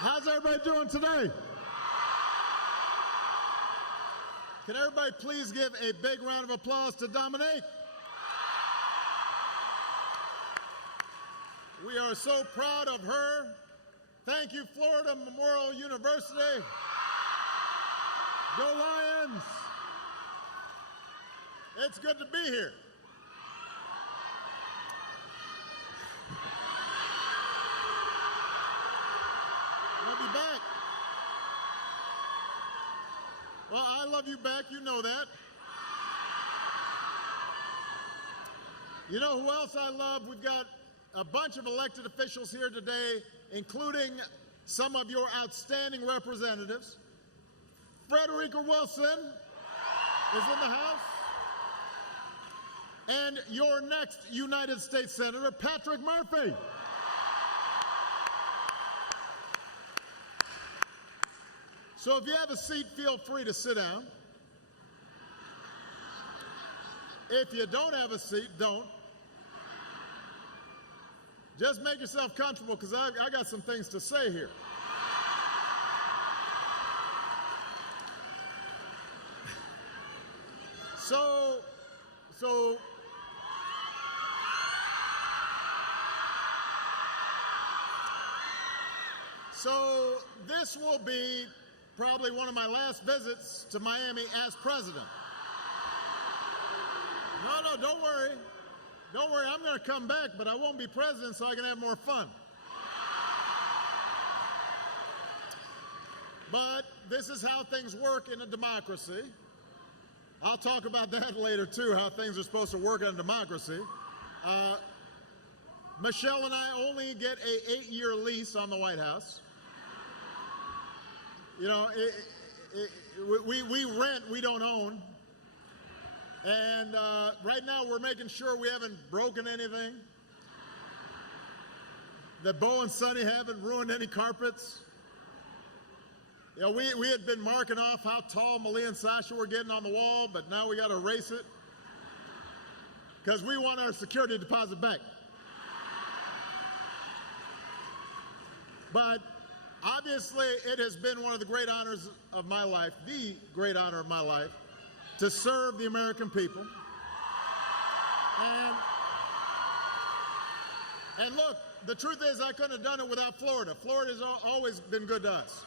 How's everybody doing today? Can everybody please give a big round of applause to Dominique? We are so proud of her. Thank you, Florida Memorial University. Go Lions! It's good to be here. Love you back. Well, I love you back, you know that. You know who else I love? We've got a bunch of elected officials here today, including some of your outstanding representatives. Frederica Wilson is in the House. And your next United States Senator, Patrick Murphy. So if you have a seat, feel free to sit down. If you don't have a seat, don't. Just make yourself comfortable, because I got some things to say here. So this will be probably one of my last visits to Miami as president. No, don't worry. Don't worry, I'm going to come back, but I won't be president so I can have more fun. But this is how things work in a democracy. I'll talk about that later, too, how things are supposed to work in a democracy. Michelle and I only get an 8-year lease on the White House. You know, we rent, we don't own. And right now we're making sure we haven't broken anything, that Bo and Sonny haven't ruined any carpets. You know, we had been marking off how tall Malia and Sasha were getting on the wall, but now we got to erase it because we want our security deposit back. But obviously it has been one of the great honors of my life, the great honor of my life, to serve the American people. And look, the truth is I couldn't have done it without Florida. Florida's always been good to us.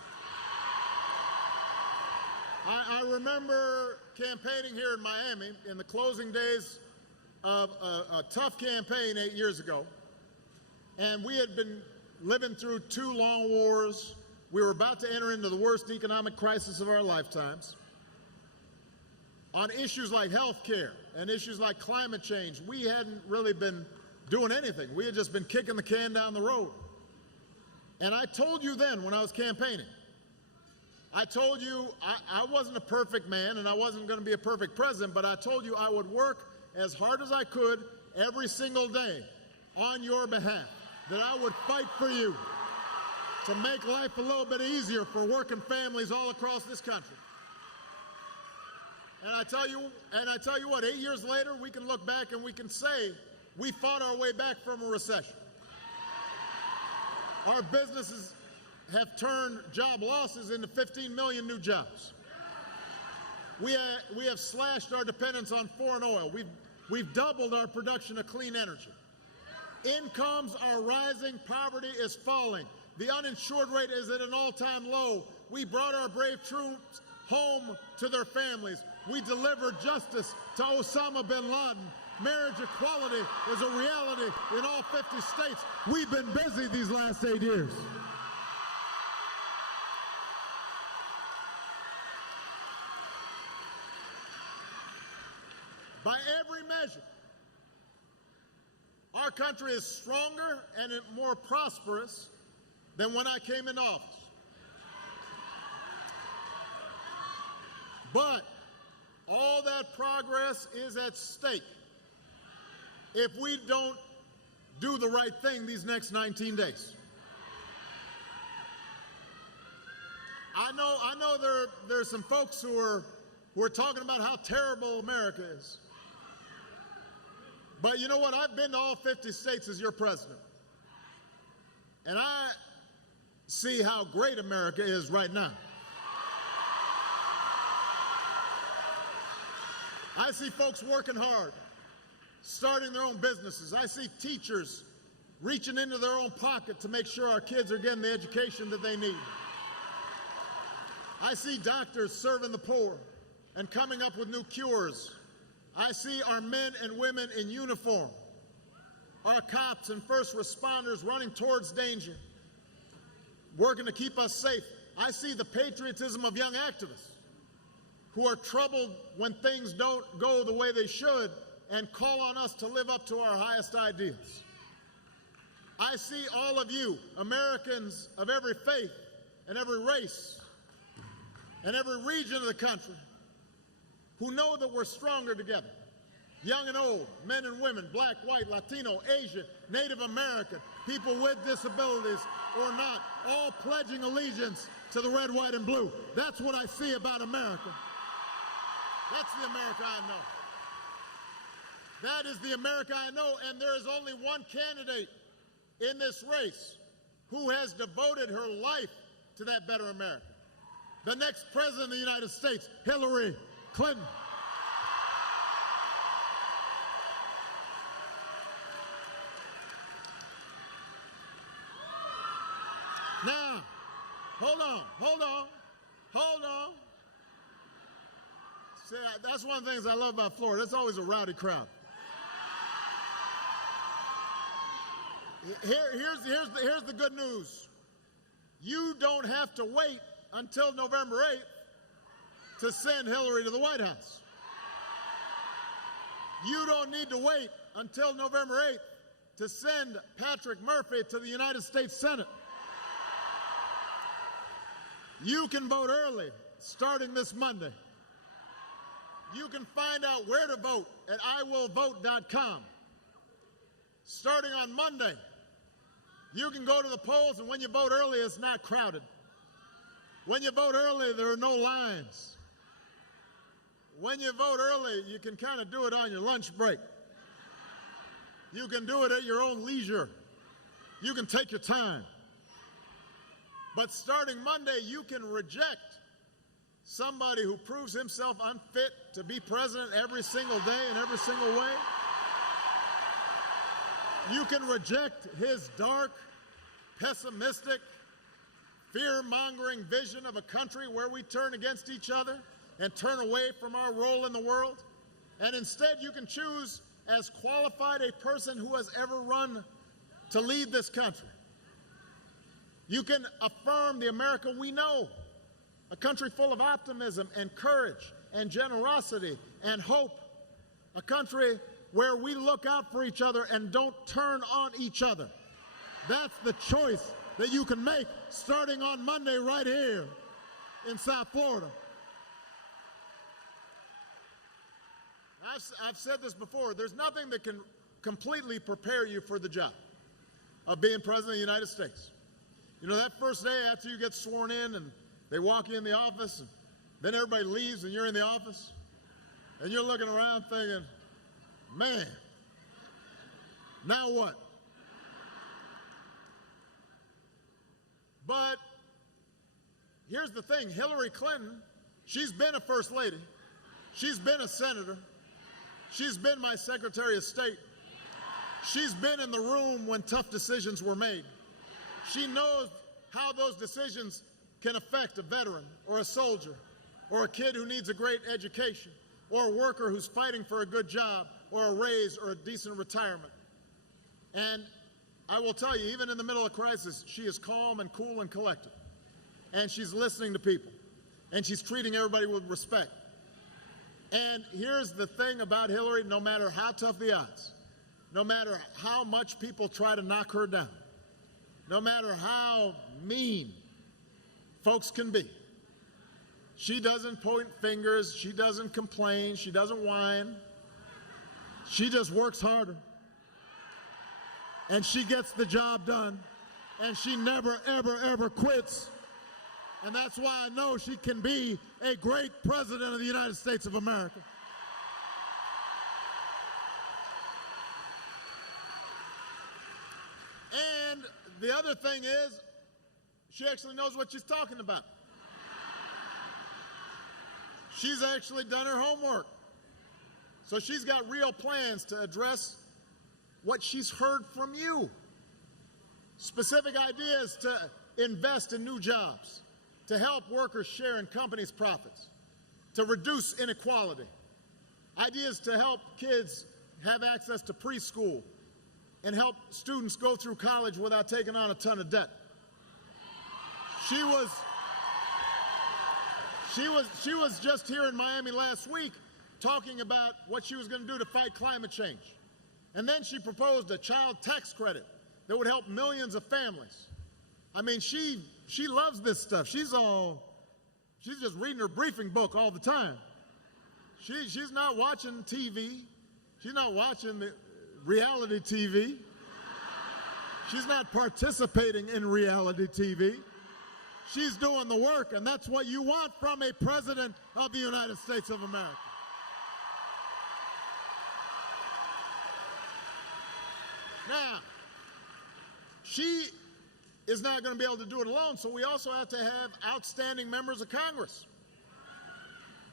I remember campaigning here in Miami in the closing days of a tough campaign 8 years ago. And we had been living through 2 long wars. We were about to enter into the worst economic crisis of our lifetimes. On issues like health care and issues like climate change, we hadn't really been doing anything. We had just been kicking the can down the road. And I told you then when I was campaigning, I told you I wasn't a perfect man and I wasn't going to be a perfect president, but I told you I would work as hard as I could every single day on your behalf, that I would fight for you to make life a little bit easier for working families all across this country. And I tell you what, 8 years later, we can look back and we can say we fought our way back from a recession. Our businesses have turned job losses into 15 million new jobs. We have slashed our dependence on foreign oil. We've doubled our production of clean energy. Incomes are rising, poverty is falling. The uninsured rate is at an all-time low. We brought our brave troops home to their families. We delivered justice to Osama bin Laden. Marriage equality is a reality in all 50 states. We've been busy these last 8 years. By every measure, our country is stronger and more prosperous than when I came into office. But all that progress is at stake if we don't do the right thing these next 19 days. I know there's some folks who are talking about how terrible America is. But you know what? I've been to all 50 states as your president. And I see how great America is right now. I see folks working hard, starting their own businesses. I see teachers reaching into their own pocket to make sure our kids are getting the education that they need. I see doctors serving the poor and coming up with new cures. I see our men and women in uniform, our cops and first responders running towards danger, working to keep us safe. I see the patriotism of young activists who are troubled when things don't go the way they should and call on us to live up to our highest ideals. I see all of you, Americans of every faith and every race and every region of the country, who know that we're stronger together. Young and old, men and women, black, white, Latino, Asian, Native American, people with disabilities or not, all pledging allegiance to the red, white, and blue. That's what I see about America. That's the America I know. That is the America I know, and there is only one candidate in this race who has devoted her life to that better America. The next president of the United States, Hillary Clinton. Now, hold on. See, that's one of the things I love about Florida. It's always a rowdy crowd. Here's the good news. You don't have to wait until November 8th to send Hillary to the White House. You don't need to wait until November 8th to send Patrick Murphy to the United States Senate. You can vote early, starting this Monday. You can find out where to vote at iwillvote.com. Starting on Monday, you can go to the polls, and when you vote early, it's not crowded. When you vote early, there are no lines. When you vote early, you can kind of do it on your lunch break. You can do it at your own leisure. You can take your time. But starting Monday, you can reject somebody who proves himself unfit to be president every single day in every single way. You can reject his dark, pessimistic, fear-mongering vision of a country where we turn against each other and turn away from our role in the world. And instead, you can choose as qualified a person who has ever run to lead this country. You can affirm the America we know, a country full of optimism and courage and generosity and hope, a country where we look out for each other and don't turn on each other. That's the choice that you can make starting on Monday right here in South Florida. I've said this before, there's nothing that can completely prepare you for the job of being President of the United States. You know, that first day after you get sworn in and they walk you in the office, and then everybody leaves and you're in the office, and you're looking around thinking, man, now what? But here's the thing, Hillary Clinton, she's been a first lady, she's been a senator, she's been my Secretary of State, she's been in the room when tough decisions were made. She knows how those decisions can affect a veteran or a soldier or a kid who needs a great education or a worker who's fighting for a good job or a raise or a decent retirement. And I will tell you, even in the middle of crisis, she is calm and cool and collected. And she's listening to people. And she's treating everybody with respect. And here's the thing about Hillary, no matter how tough the odds, no matter how much people try to knock her down, no matter how mean folks can be, she doesn't point fingers, she doesn't complain, she doesn't whine. She just works harder. And she gets the job done. And she never, ever, ever quits. And that's why I know she can be a great president of the United States of America. And the other thing is, She actually knows what she's talking about. She's actually done her homework. So she's got real plans to address what she's heard from you. Specific ideas to invest in new jobs, to help workers share in companies' profits, to reduce inequality, ideas to help kids have access to preschool and help students go through college without taking on a ton of debt. She was just here in Miami last week talking about what she was going to do to fight climate change. And then she proposed a child tax credit that would help millions of families. I mean, she loves this stuff. She's just reading her briefing book all the time. She's not watching TV. She's not watching the reality TV. She's not participating in reality TV. She's doing the work, and that's what you want from a president of the United States of America. Now, she is not going to be able to do it alone, so we also have to have outstanding members of Congress.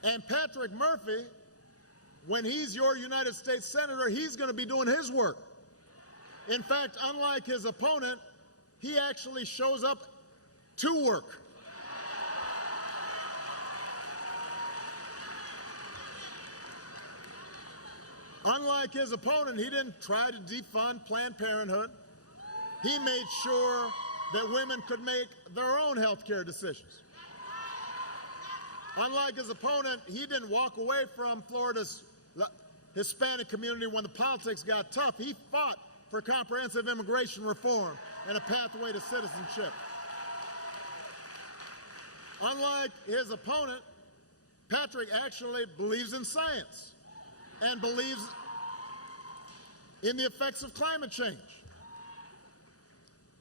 And Patrick Murphy, when he's your United States Senator, he's going to be doing his work. In fact, unlike his opponent, he actually shows up to work. Unlike his opponent, he didn't try to defund Planned Parenthood. He made sure that women could make their own health care decisions. Unlike his opponent, he didn't walk away from Florida's Hispanic community when the politics got tough. He fought for comprehensive immigration reform and a pathway to citizenship. Unlike his opponent, Patrick actually believes in science and believes in the effects of climate change.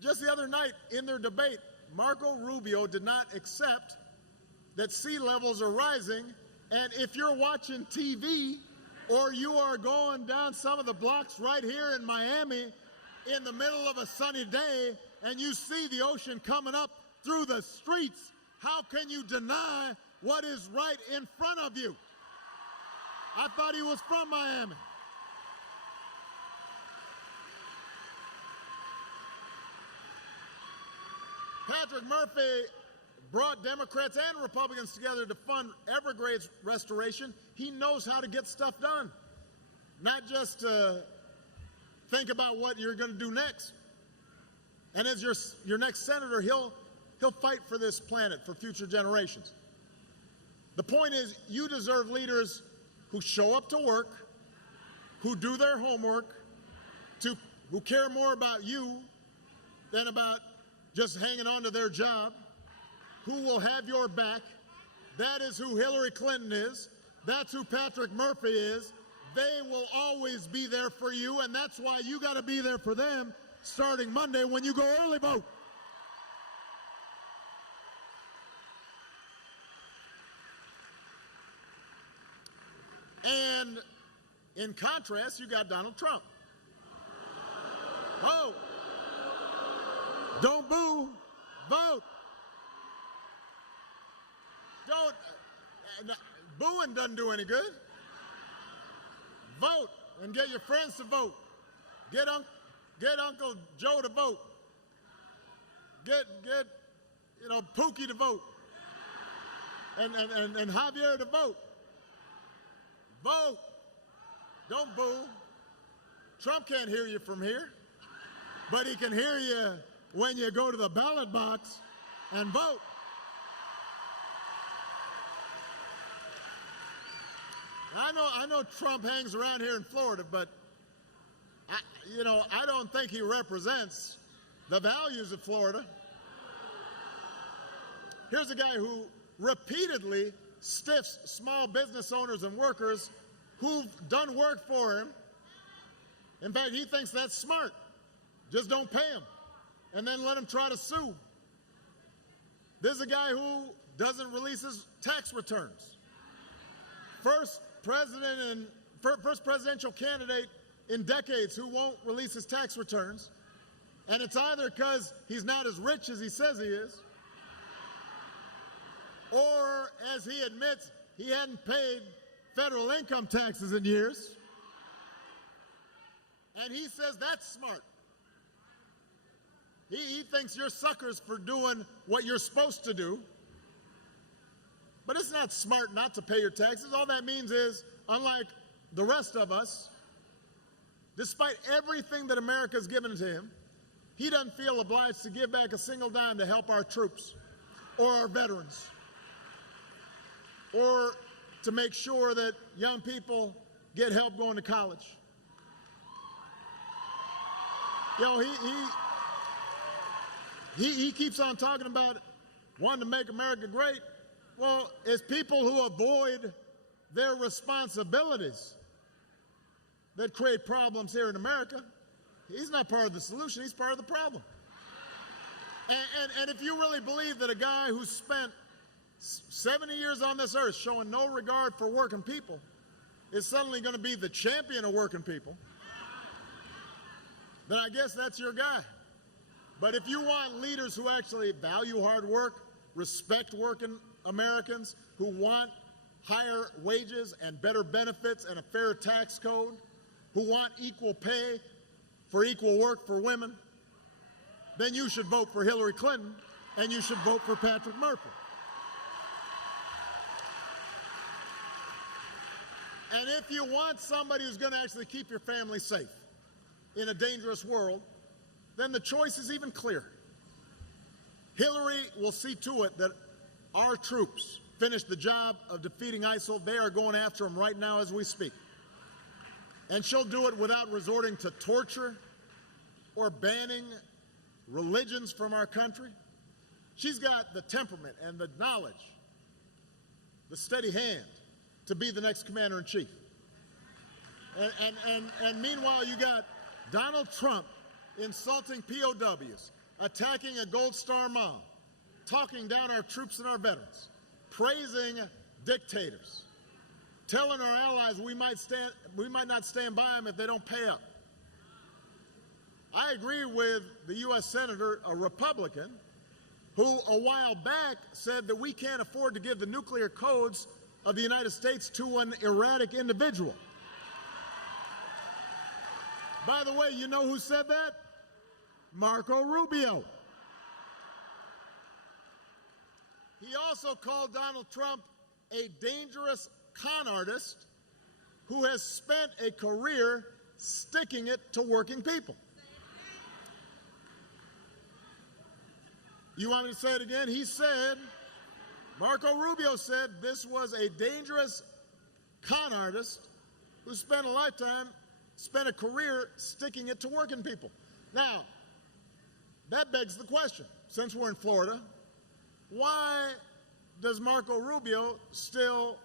Just the other night in their debate, Marco Rubio did not accept that sea levels are rising, and if you're watching TV or you are going down some of the blocks right here in Miami in the middle of a sunny day and you see the ocean coming up through the streets, how can you deny what is right in front of you? I thought he was from Miami. Patrick Murphy brought Democrats and Republicans together to fund Everglades restoration. He knows how to get stuff done, not just think about what you're going to do next. And as your next senator, he'll fight for this planet for future generations. The point is, you deserve leaders who show up to work, who do their homework, who care more about you than about just hanging on to their job, who will have your back. That is who Hillary Clinton is. That's who Patrick Murphy is. They will always be there for you, and that's why you got to be there for them starting Monday when you go early vote. And in contrast, you got Donald Trump. Vote. Don't boo. Vote. Don't. Booing doesn't do any good. Vote and get your friends to vote. Get Uncle Joe to vote. Get Pookie to vote. And Javier to vote. Vote. Don't boo. Trump can't hear you from here, but he can hear you when you go to the ballot box and vote. I know Trump hangs around here in Florida, but I don't think he represents the values of Florida. Here's a guy who repeatedly stiffs small business owners and workers who've done work for him. In fact, he thinks that's smart. Just don't pay him, and then let him try to sue. This is a guy who doesn't release his tax returns. First presidential candidate in decades who won't release his tax returns. And it's either because he's not as rich as he says he is, Or, as he admits, he hadn't paid federal income taxes in years. And he says that's smart. He thinks you're suckers for doing what you're supposed to do. But it's not smart not to pay your taxes. All that means is, unlike the rest of us, despite everything that America's given to him, he doesn't feel obliged to give back a single dime to help our troops or our veterans or to make sure that young people get help going to college. You know, he keeps on talking about wanting to make America great. Well, it's people who avoid their responsibilities that create problems here in America. He's not part of the solution, he's part of the problem. And if you really believe that a guy who spent 70 years on this earth showing no regard for working people is suddenly going to be the champion of working people, then I guess that's your guy. But if you want leaders who actually value hard work, respect working Americans, who want higher wages and better benefits and a fair tax code, who want equal pay for equal work for women, then you should vote for Hillary Clinton and you should vote for Patrick Murphy. And if you want somebody who's going to actually keep your family safe in a dangerous world, then the choice is even clearer. Hillary will see to it that our troops finish the job of defeating ISIL. They are going after them right now as we speak. And she'll do it without resorting to torture or banning religions from our country. She's got the temperament and the knowledge, the steady hand to be the next commander-in-chief. And meanwhile, you got Donald Trump insulting POWs, attacking a Gold Star mom, talking down our troops and our veterans, praising dictators, telling our allies we might not stand by them if they don't pay up. I agree with the U.S. Senator, a Republican, who a while back said that we can't afford to give the nuclear codes of the United States to an erratic individual. By the way, you know who said that? Marco Rubio. He also called Donald Trump a dangerous con artist who has spent a career sticking it to working people. You want me to say it again? He said, Marco Rubio said this was a dangerous con artist who spent a career sticking it to working people. Now, that begs the question, since we're in Florida, why does Marco Rubio still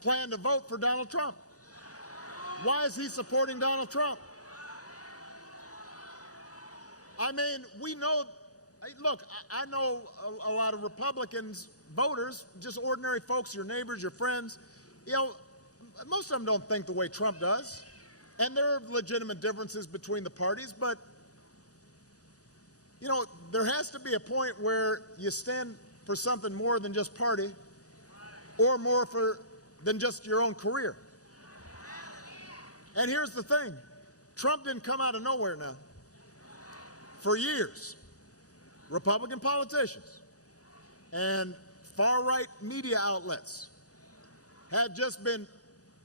plan to vote for Donald Trump? Why is he supporting Donald Trump? I mean, we know, look, I know a lot of Republicans, voters, just ordinary folks, your neighbors, your friends, you know, most of them don't think the way Trump does. And there are legitimate differences between the parties, but, you know, there has to be a point where you stand for something more than just party or more than just your own career. And here's the thing. Trump didn't come out of nowhere now. For years, Republican politicians and far-right media outlets have just been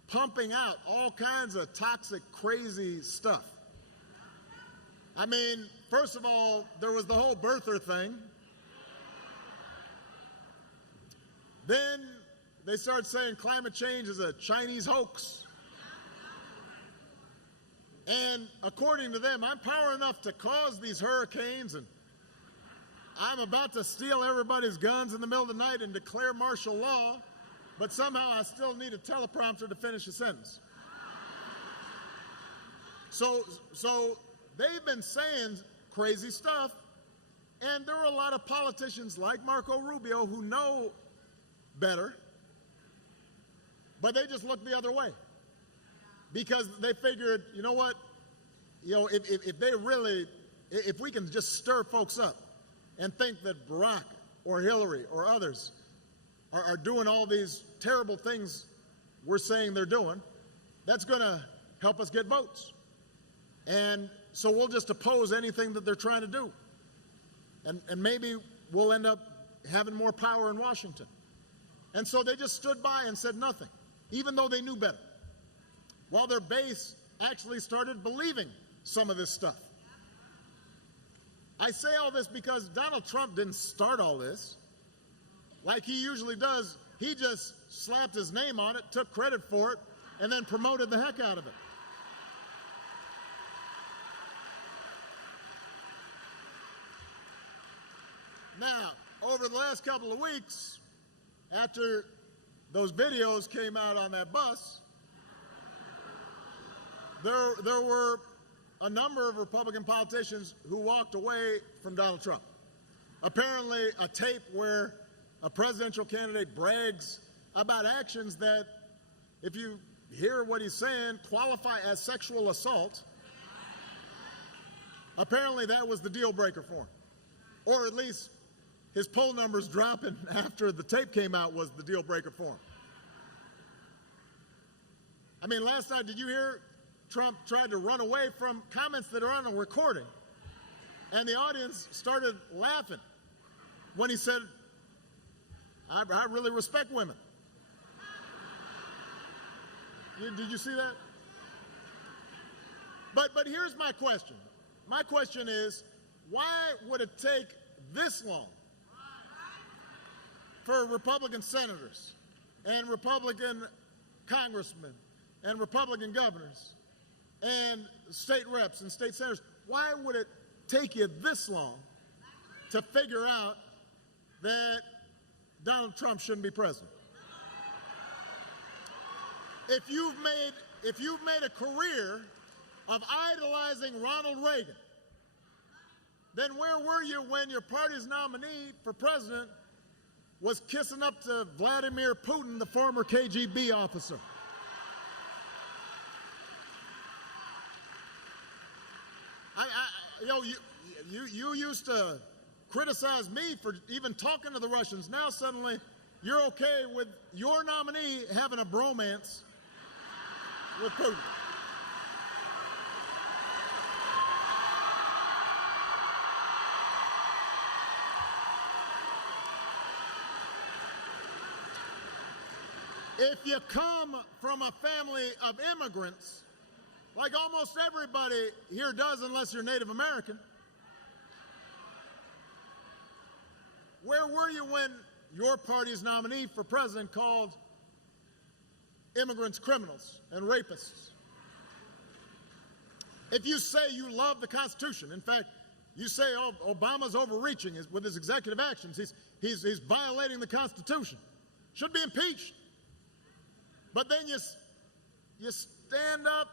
pumping out all kinds of toxic, crazy stuff. I mean, first of all, there was the whole birther thing. Then they started saying climate change is a Chinese hoax. And according to them, I'm power enough to cause these hurricanes, and I'm about to steal everybody's guns in the middle of the night and declare martial law, but somehow I still need a teleprompter to finish a sentence. So they've been saying crazy stuff, and there are a lot of politicians like Marco Rubio who know better, but they just look the other way because they figured, you know what, if we can just stir folks up and think that Barack or Hillary or others are doing all these terrible things we're saying they're doing, that's going to help us get votes. And so we'll just oppose anything that they're trying to do. And maybe we'll end up having more power in Washington. And so they just stood by and said nothing, even though they knew better. While their base actually started believing some of this stuff. I say all this because Donald Trump didn't start all this. Like he usually does, he just slapped his name on it, took credit for it, and then promoted the heck out of it. Now, over the last couple of weeks, after those videos came out on that bus, there were a number of Republican politicians who walked away from Donald Trump. Apparently, a tape where a presidential candidate brags about actions that, if you hear what he's saying, qualify as sexual assault. Apparently, that was the deal breaker for him. Or at least his poll numbers dropping after the tape came out was the deal breaker for him. I mean, last night, did you hear Trump tried to run away from comments that are on a recording? And the audience started laughing when he said, I really respect women. Did you see that? But here's my question. My question is, why would it take this long for Republican senators and Republican congressmen and Republican governors and state reps and state senators, why would it take you this long to figure out that Donald Trump shouldn't be president? If you've made a career of idolizing Ronald Reagan, then where were you when your party's nominee for president was kissing up to Vladimir Putin, the former KGB officer? You used to criticize me for even talking to the Russians. Now suddenly you're okay with your nominee having a bromance with Putin. If you come from a family of immigrants, like almost everybody here does unless you're Native American, where were you when your party's nominee for president called immigrants criminals and rapists? If you say you love the Constitution, in fact, you say, oh, Obama's overreaching with his executive actions, he's violating the Constitution, should be impeached. But then you stand up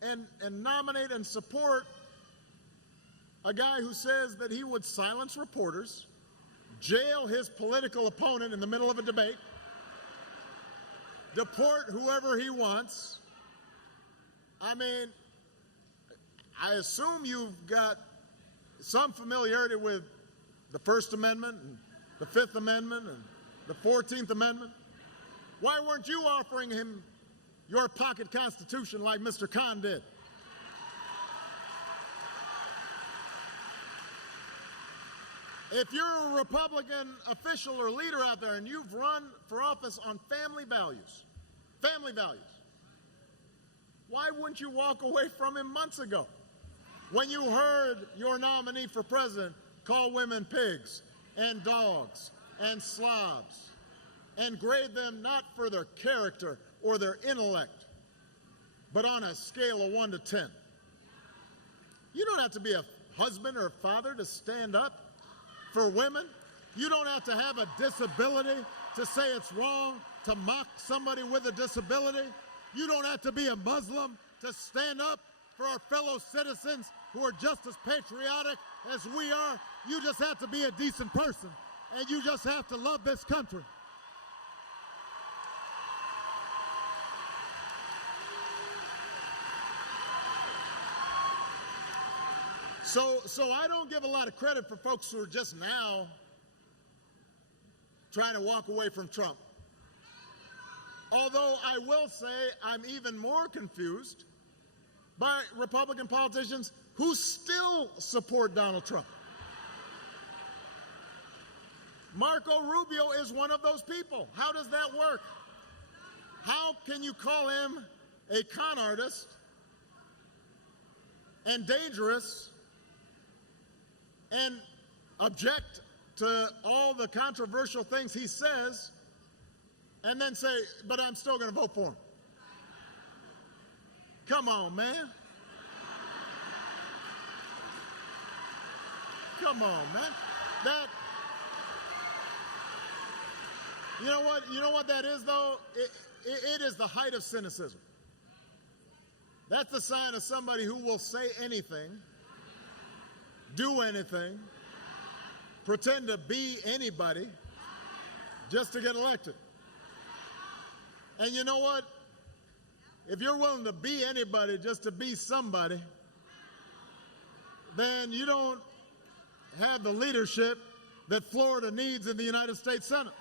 and nominate and support a guy who says that he would silence reporters, jail his political opponent in the middle of a debate, deport whoever he wants. I mean, I assume you've got some familiarity with the First Amendment and the Fifth Amendment and the 14th Amendment. Why weren't you offering him your pocket constitution like Mr. Khan did? If you're a Republican official or leader out there and you've run for office on family values, why wouldn't you walk away from him months ago when you heard your nominee for president call women pigs and dogs and slobs and grade them not for their character or their intellect, but on a scale of 1 to 10? You don't have to be a husband or a father to stand up for women. You don't have to have a disability to say it's wrong to mock somebody with a disability. You don't have to be a Muslim to stand up for our fellow citizens who are just as patriotic as we are. You just have to be a decent person, and you just have to love this country. So I don't give a lot of credit for folks who are just now trying to walk away from Trump. Although I will say I'm even more confused by Republican politicians who still support Donald Trump. Marco Rubio is one of those people. How does that work? How can you call him a con artist and dangerous and object to all the controversial things he says and then say, but I'm still going to vote for him? Come on, man. Come on, man. You know what that is, though? It is the height of cynicism. That's the sign of somebody who will say anything, do anything, pretend to be anybody just to get elected. And you know what? If you're willing to be anybody just to be somebody, then you don't have the leadership that Florida needs in the United States Senate.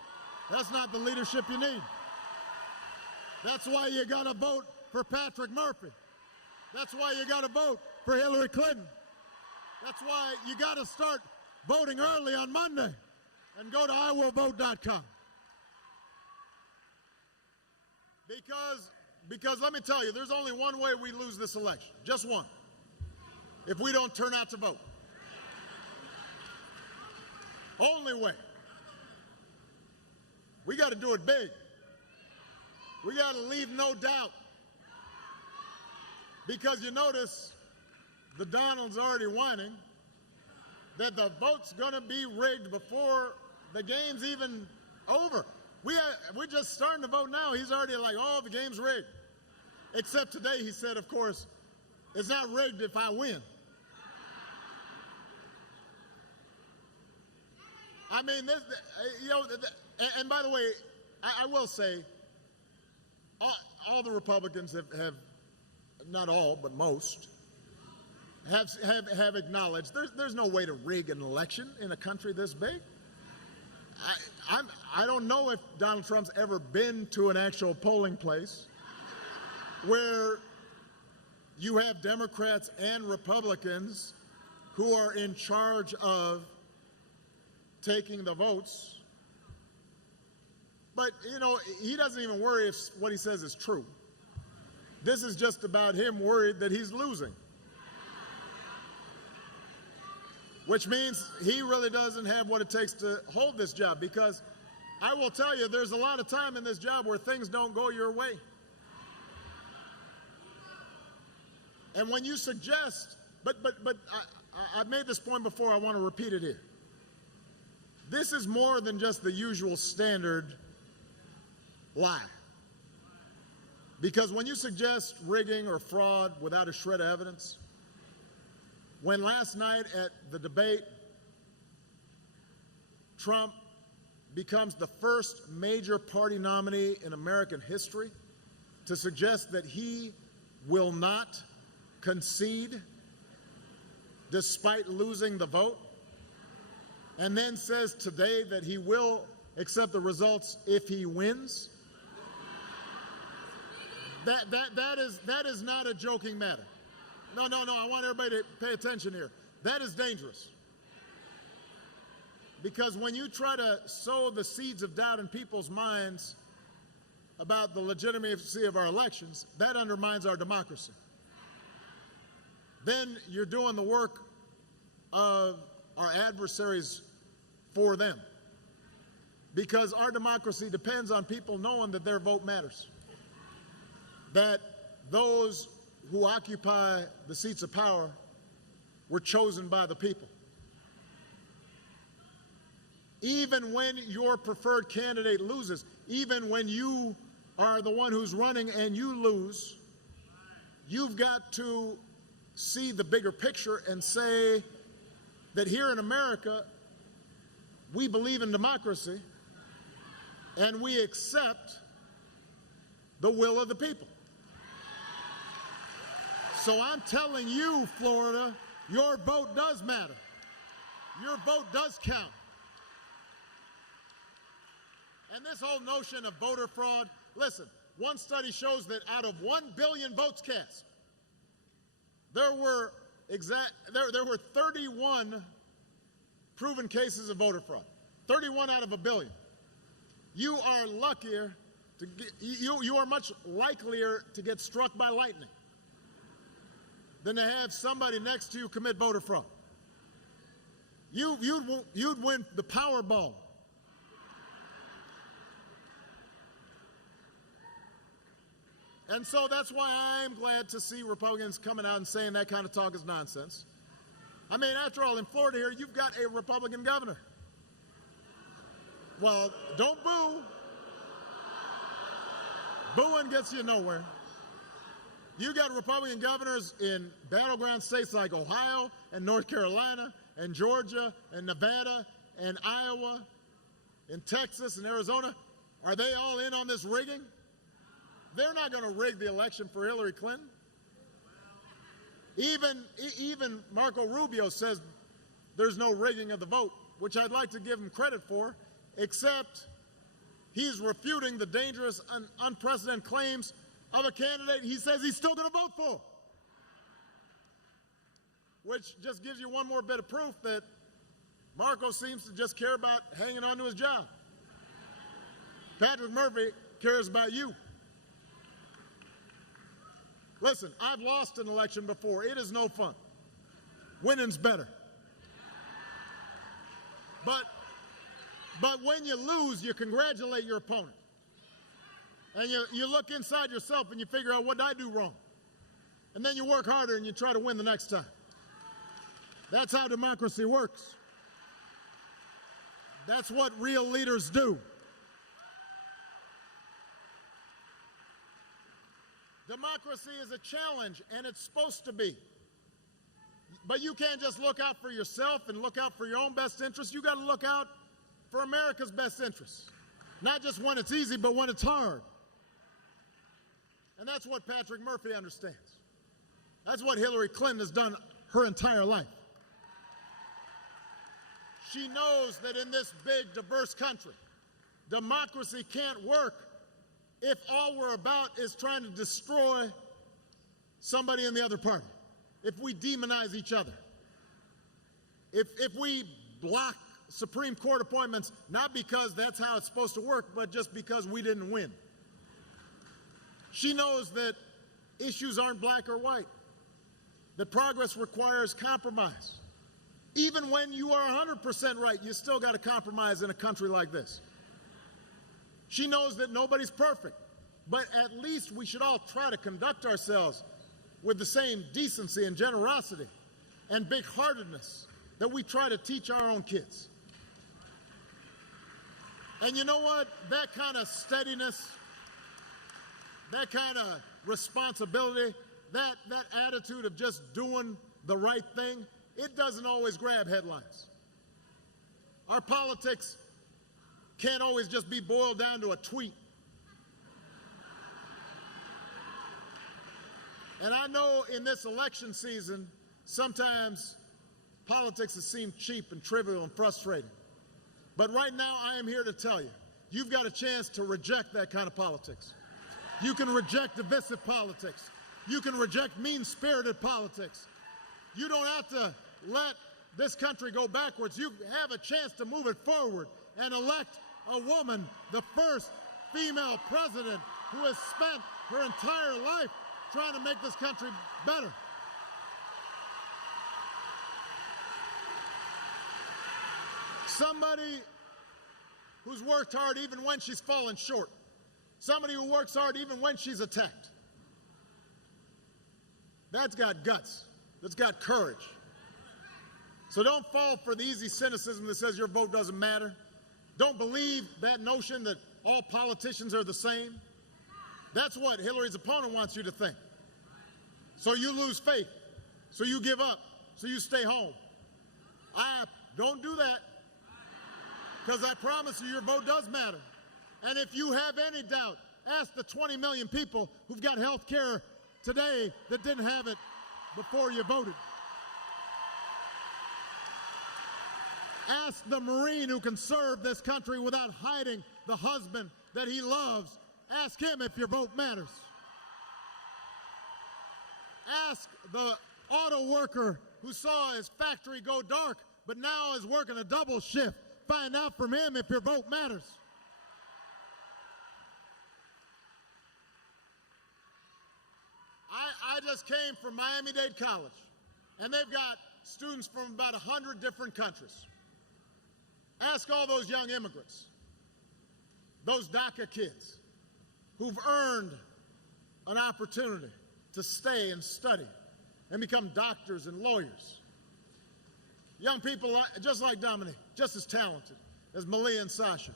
That's not the leadership you need. That's why you got to vote for Patrick Murphy. That's why you got to vote for Hillary Clinton. That's why you got to start voting early on Monday and go to iwillvote.com. Because let me tell you, there's only one way we lose this election, just one, if we don't turn out to vote. Only way. We got to do it big. We got to leave no doubt. Because you notice the Donald's already whining that the vote's going to be rigged before the game's even over. We're just starting to vote now. He's already like, oh, the game's rigged. Except today he said, of course, it's not rigged if I win. I mean, and by the way, I will say, all the Republicans have, not all, but most, have acknowledged there's no way to rig an election in a country this big. I don't know if Donald Trump's ever been to an actual polling place where you have Democrats and Republicans who are in charge of taking the votes. But, you know, he doesn't even worry if what he says is true. This is just about him worried that he's losing. Which means he really doesn't have what it takes to hold this job, because I will tell you, there's a lot of time in this job where things don't go your way. And when you suggest, but I've made this point before, I want to repeat it here. This is more than just the usual standard lie. Because when you suggest rigging or fraud without a shred of evidence, when last night at the debate, Trump becomes the first major party nominee in American history to suggest that he will not concede despite losing the vote, and then says today that he will accept the results if he wins, that is not a joking matter. No, I want everybody to pay attention here. That is dangerous. Because when you try to sow the seeds of doubt in people's minds about the legitimacy of our elections, that undermines our democracy. Then you're doing the work of our adversaries for them. Because our democracy depends on people knowing that their vote matters. That those who occupy the seats of power were chosen by the people. Even when your preferred candidate loses, even when you are the one who's running and you lose, you've got to see the bigger picture and say that here in America, we believe in democracy and we accept the will of the people. So I'm telling you, Florida, your vote does matter. Your vote does count. And this whole notion of voter fraud, listen, one study shows that out of 1 billion votes cast, there were 31 proven cases of voter fraud. 31 out of a billion. You are luckier to get, you are much likelier to get struck by lightning than to have somebody next to you commit voter fraud. You'd win the Powerball. And so that's why I'm glad to see Republicans coming out and saying that kind of talk is nonsense. I mean, after all, in Florida here, you've got a Republican governor. Well, don't boo. Booing gets you nowhere. You got Republican governors in battleground states like Ohio and North Carolina and Georgia and Nevada and Iowa and Texas and Arizona. Are they all in on this rigging? They're not going to rig the election for Hillary Clinton. Even Marco Rubio says there's no rigging of the vote, which I'd like to give him credit for, except he's refuting the dangerous and unprecedented claims of a candidate he says he's still going to vote for. Which just gives you one more bit of proof that Marco seems to just care about hanging on to his job. Patrick Murphy cares about you. Listen, I've lost an election before. It is no fun. Winning's better. But when you lose, you congratulate your opponent. And you look inside yourself and you figure out, what did I do wrong? And then you work harder and you try to win the next time. That's how democracy works. That's what real leaders do. Democracy is a challenge, and it's supposed to be. But you can't just look out for yourself and look out for your own best interests. You got to look out for America's best interests. Not just when it's easy, but when it's hard. And that's what Patrick Murphy understands. That's what Hillary Clinton has done her entire life. She knows that in this big, diverse country, democracy can't work if all we're about is trying to destroy somebody in the other party, if we demonize each other, if we block Supreme Court appointments, not because that's how it's supposed to work, but just because we didn't win. She knows that issues aren't black or white, that progress requires compromise. Even when you are 100% right, you still got to compromise in a country like this. She knows that nobody's perfect, but at least we should all try to conduct ourselves with the same decency and generosity and big-heartedness that we try to teach our own kids. And you know what? That kind of steadiness, that kind of responsibility, that attitude of just doing the right thing, it doesn't always grab headlines. Our politics can't always just be boiled down to a tweet. And I know in this election season, sometimes politics has seemed cheap and trivial and frustrating. But right now, I am here to tell you, you've got a chance to reject that kind of politics. You can reject divisive politics. You can reject mean-spirited politics. You don't have to let this country go backwards. You have a chance to move it forward and elect a woman, the first female president who has spent her entire life trying to make this country better. Somebody who's worked hard even when she's fallen short. Somebody who works hard even when she's attacked. That's got guts. That's got courage. So don't fall for the easy cynicism that says your vote doesn't matter. Don't believe that notion that all politicians are the same. That's what Hillary's opponent wants you to think. So you lose faith. So you give up. So you stay home. Don't do that. Because I promise you, your vote does matter. And if you have any doubt, ask the 20 million people who've got health care today that didn't have it before you voted. Ask the Marine who can serve this country without hiding the husband that he loves. Ask him if your vote matters. Ask the auto worker who saw his factory go dark but now is working a double shift. Find out from him if your vote matters. I just came from Miami-Dade College, and they've got students from about 100 different countries. Ask all those young immigrants, those DACA kids who've earned an opportunity to stay and study and become doctors and lawyers. Young people just like Dominique, just as talented as Malia and Sasha,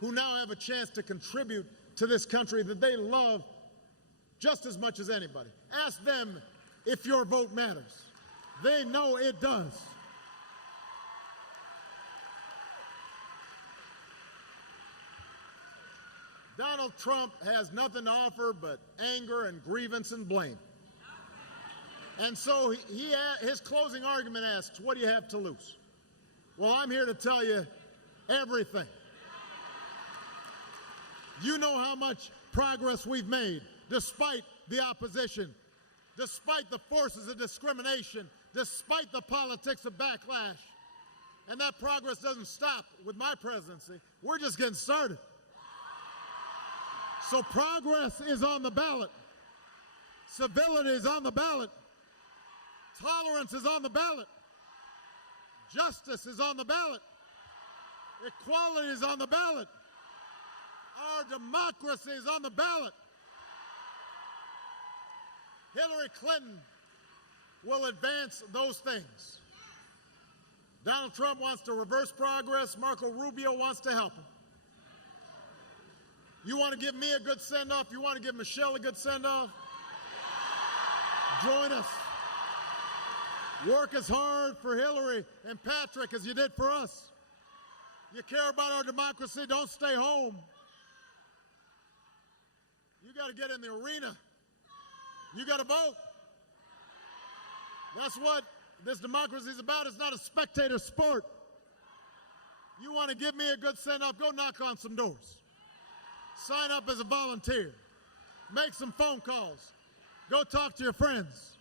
who now have a chance to contribute to this country that they love just as much as anybody. Ask them if your vote matters. They know it does. Donald Trump has nothing to offer but anger and grievance and blame. And so his closing argument asks, what do you have to lose? Well, I'm here to tell you everything. You know how much progress we've made despite the opposition, despite the forces of discrimination, despite the politics of backlash. And that progress doesn't stop with my presidency. We're just getting started. So progress is on the ballot. Civility is on the ballot. Tolerance is on the ballot. Justice is on the ballot. Equality is on the ballot. Our democracy is on the ballot. Hillary Clinton will advance those things. Donald Trump wants to reverse progress. Marco Rubio wants to help him. You want to give me a good send-off? You want to give Michelle a good send-off? Join us. Work as hard for Hillary and Patrick as you did for us. You care about our democracy, don't stay home. You got to get in the arena. You got to vote. That's what this democracy is about. It's not a spectator sport. You want to give me a good send-off, go knock on some doors. Sign up as a volunteer. Make some phone calls. Go talk to your friends.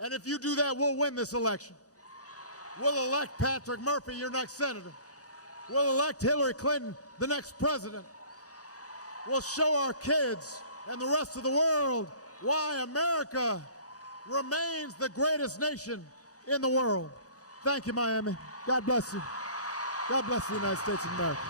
And if you do that, we'll win this election. We'll elect Patrick Murphy, your next senator. We'll elect Hillary Clinton, the next president. We'll show our kids and the rest of the world why America remains the greatest nation in the world. Thank you, Miami. God bless you. God bless the United States of America.